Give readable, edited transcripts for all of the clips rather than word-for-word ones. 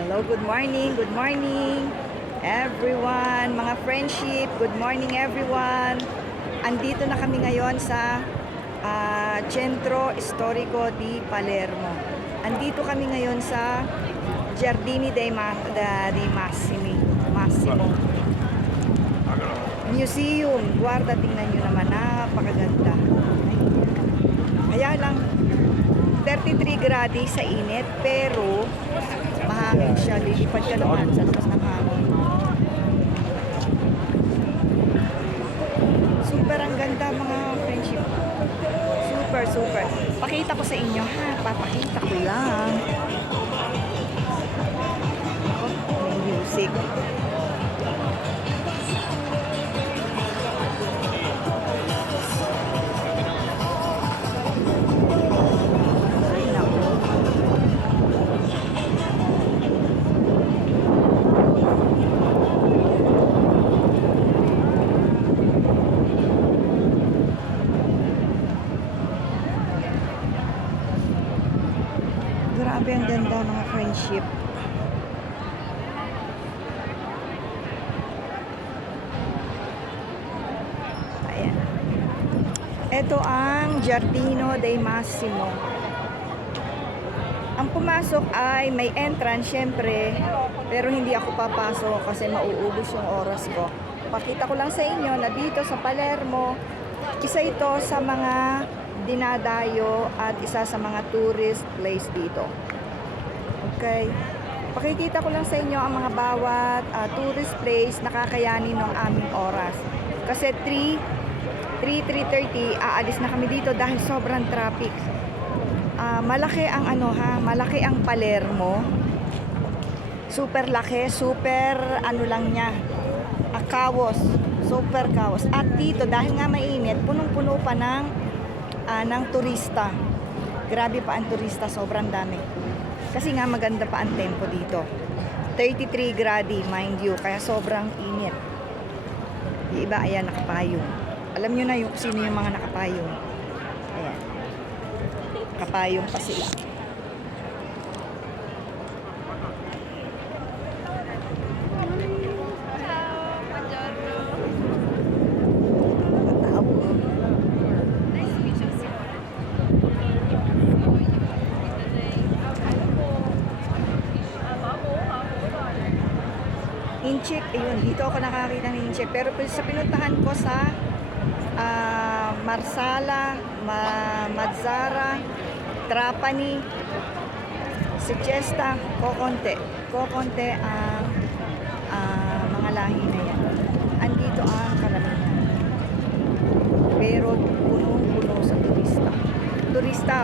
Hello, good morning everyone, mga friendship, good morning everyone. Andito na kami ngayon sa Centro Storico di Palermo. Andito kami ngayon sa Giardini Massimo Museum. Guarda, tingnan nyo naman, napakaganda. Kaya lang 33 gradi sa init, pero mahangin siya. Lilipad ka naman sa taas ng hangin. Super ang ganda, mga friendship. Super, super. Pakita ko sa inyo, ha? Papakita ko lang. May music. Grabe ang ganda, mga friendship. Ayan. Ito ang Giardino dei Massimo. Ang pumasok ay may entrance, syempre, pero hindi ako papasok kasi mauubos yung oras ko. Pakita ko lang sa inyo na dito sa Palermo, isa ito sa mga dinadayo at isa sa mga tourist place dito. Okay. Pakikita ko lang sa inyo ang mga bawat tourist place na kakayanin ng aming oras. Kasi 3:30 aalis na kami dito dahil sobrang traffic. Malaki ang malaki ang Palermo. Super laki, super lang niya. Kaos, super kaos. At dito dahil nga mainit, punong-puno pa ng turista. Grabe pa ang turista, sobrang dami. Kasi nga maganda pa ang tempo dito. 33 gradi, mind you, kaya sobrang init. Yung iba, ayan, nakapayong. Alam nyo na yung sino yung mga nakapayong. Ayan. Nakapayong pa sila. Incheck, ayun, dito ako nakakita ng Incheck. Pero sa pinuntahan ko sa Marsala, Mazzara, Trapani, Siesta, Coconte ang mga lahi na yan. Andito ang karamihan. Pero puno-puno sa turista. Turista,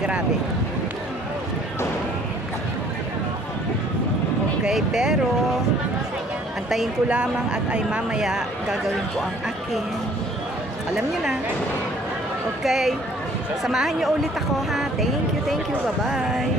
grabe. Okay, pero antayin ko lamang at ay mamaya gagawin ko ang akin. Alam niyo na. Okay. Samahan niyo ulit ako, ha. Thank you. Bye-bye.